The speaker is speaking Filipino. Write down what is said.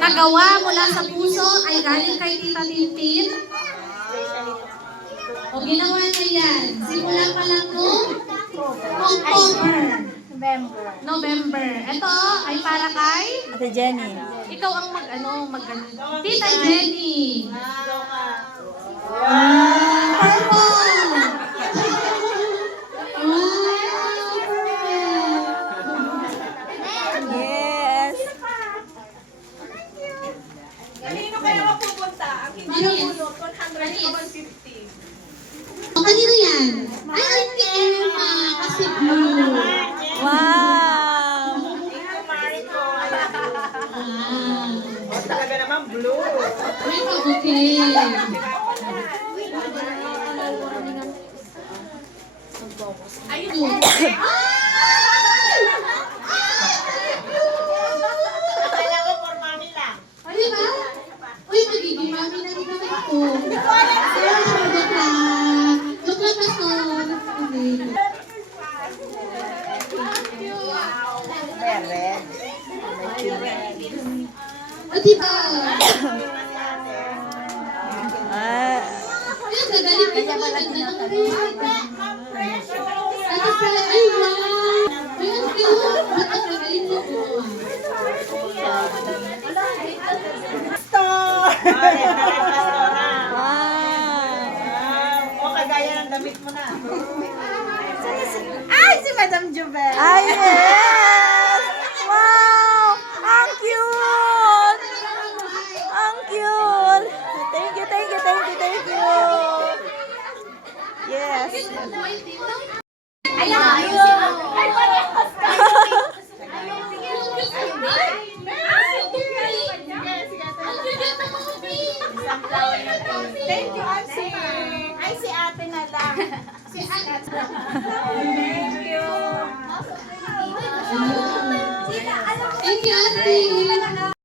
Nagawa mula sa puso ay galing kay Tita Tintin. O ginawa niya yan. Simula pa lang noong October. November. Ito ay para kay Ate Jenny. ikaw ang Tita Jenny. Purple. Yes. Kanino kaya mapupunta? Ang hindi nabunot, 150. O kanino yan? Ay, Auntie Emma. Kasi blue. Wow. Mariko. Ah. Talaga naman blue. May pag-okay. Ayun. Akala ko for mommy lang. Ano ba? Uy, magiging mami na rin naman ako. Joke lang. Joke lang, Pastor. Red. O, diba? Ah, Ayun, gagaling ka naman. Ganda ng red. Ano pala? Ay, wow. Ayun, cute. Ba't ang gagaling mo gumawa? wow. O kagaya ng damit mo na. Ay, si Madam Jubel. Ay, yes. Wow. Ang cute. Ang cute. Thank you, thank you, thank you, thank you. Yes. Ayan, Ay, parehas ka. Thank you, Ansi. Ay, si ate na lang. Si ate. Thank you. Thank you, Ate.